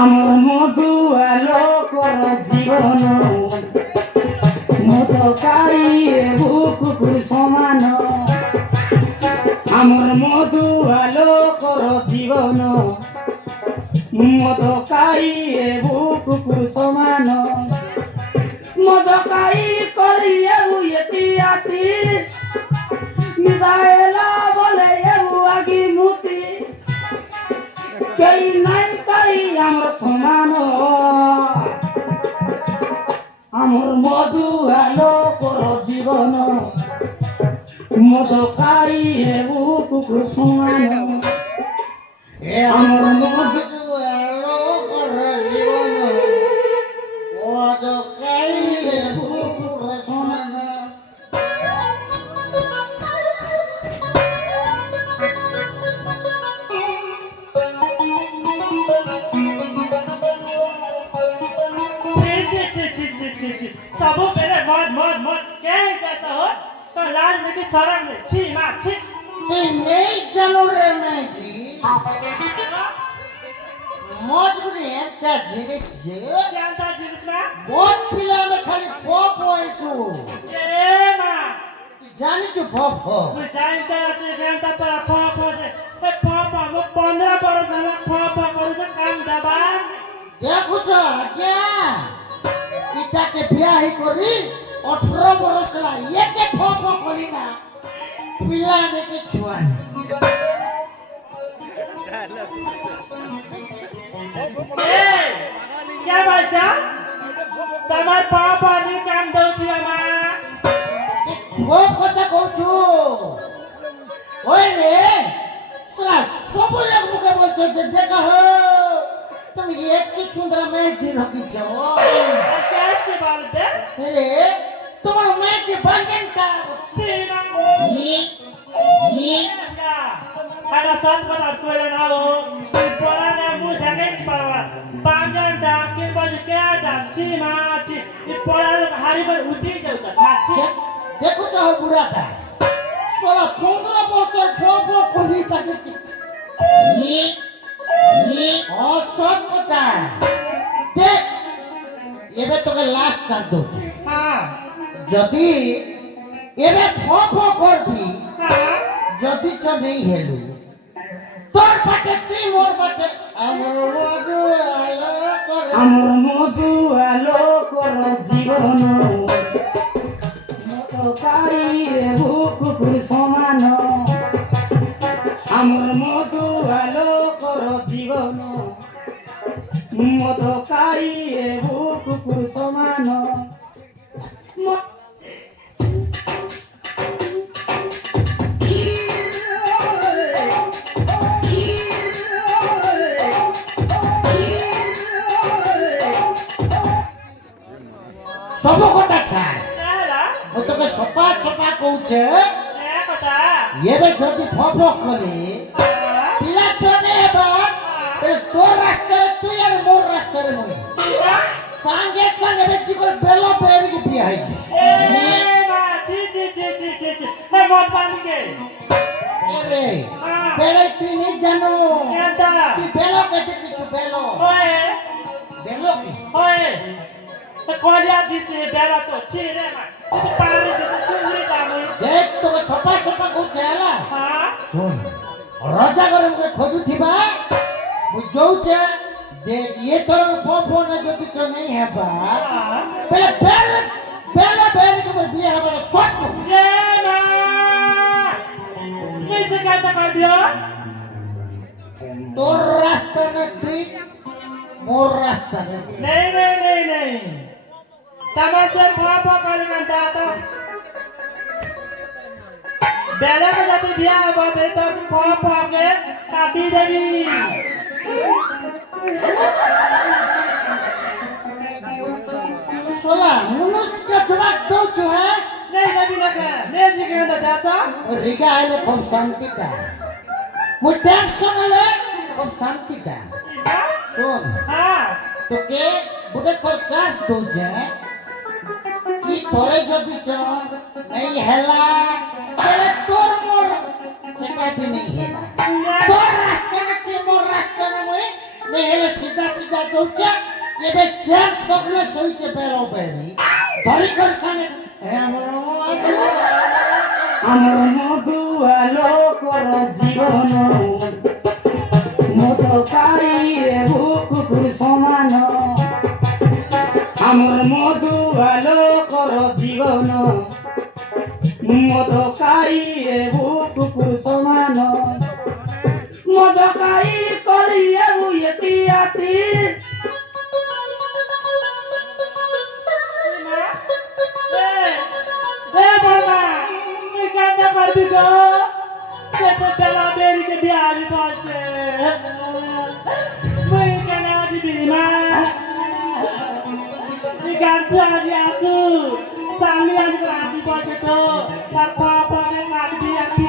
আমার মধু আলোকর জীবন মধুকারী বুকুর সমান আমার মধু আলোকর জীবন মধুকারী বুকুর সমান মধুকারী করিয়ে বুয়েতি আতি মিদায়েলা বলে আগি মুতি কেই নাই তাই আমার সমান আমার মধু আলোকর জীবন মধুকারী বুকুর সমান আমার মধু আলোকর জীবন মধুকারী বুকুর সমান सबो पहले मौत मौत मौत क्या है जाता हो तो लाज में की शरण में छी मां छी नहीं चलो रे मैं जी मौत बुरी है क्या जिनिस जे जानता जिनिस में बहुत पिला में खाली पॉप होइसु ए मां जानी जो पॉप हो मैं जानता से जानता पर पॉप हो जे ए पॉप वो 15 बरस में पॉप करू से काम दबान देखो छ क्या इताके बियाही करी 18 बरस ला एके पॉप करी ना पिला में के छुआ ए क्या बच्चा तमार पापा ने काम दउती मां खूब কথা কইছো ওই রে সালা সব লোক মুখে বলছো যে দেখা হো তুমি একটি সুন্দর মেয়ে রকিছো कैसे बोलते রে তোমার মেয়ে বাঞ্জনটা छी ना নি ada saat kata tuela na ho pora na mu dhake ni parwa banjan da ke baj ke da छी ma छी i pora hari par uti jauta छी দেখো চাও বুড়াটা সালা 15 বছর ফোফ কলি থাকে নি অসৎ কথা দেখ এবে তোকে লাস্ট চার দউছি हां যদি এবে ফোফ করবি हां যদি চ নেই হেলু তোর পাটে তুই মোর পাটে আমার মধু আলো কর জীবন মধুকারী বুকুর সমান আমার মধু আলো কর জীবন মধুকারী বুকুর সমান ସବୁ କଥା ଛାଡ଼ ହେଲା ମୁଁ ତୋକେ ସଫା ସଫା କହୁଛେ ଏ କଥା ଏବେ ଯଦି ଫ କଲେ ପିଲା ଛୁଆ ନେଇ ହେବା ତେବେ ତୋର ରାସ୍ତାରେ ତୁ আর মোর রাস্তারে মুই সাঙ্গে সাঙ্গে বেচি করে বেলো বেরিকে বিয়া হইছে এ মা ছি ছি ছি ছি ছি ছি এ মদ পানি কে এরে বেলে তুই নি জানো কেনটা তুই বেলো কেটে কিছু বেলো ওয়ে বেলো কি ওয়ে এ কোলিয়া দিতে বেলা তো ছি রে মা তুই তো পারে দিতে ছুঁড়ি দামই দেখ তোকে সফা সফা কହୁছে হেলা হ্যাঁ শুন রাজা করে মুকে খোঁজুথিবা মু যাউছে দেখ ইয়ে তোর ফোন যদি চ নেই হেবা বেলে বেলে বেলে বেরিকে বিয়া হবার সত্য এ মা তুই যে কাটা করবিও তোর রাস্তা না তুই মোর রাস্তা না नहीं तमाशे पापा करेगा दाता बेला के जाते बिया अब बेटा पापा के काटी देवी सोला मुनुस का जवाब दो जो है नहीं देवी ना का मैं जी के दाता रिगा आले खूब शांति का वो टेंशन ले खूब शांति का सुन हाँ तो के बुढ़े को चांस दो जे कि तोरे जदि च नहीं हैला तेरे तोर मोर सेटा भी नहीं हैला तोर रास्ते में के मोर रास्ते में मैं हेले सीधा सीधा जाउचा ये बे चार सकले सोइचे बेलो बेरी धरी कर संगे আমার মধু আলো কর জীবন মধুকারী কুকুর সমান আমার মধু আলো কর জীবন মধুকারী কুকুর সমান মধুকারী করিয়ে বুয়েটি আতি ए बड़वा मैं कहना कर भी गो से तो बेला बेरी के बिया भी पहुंचे मैं कहना जी बीमा ये घर से आज आसू सामने आज को आसी पहुंचे तो पर पापा के काट भी अभी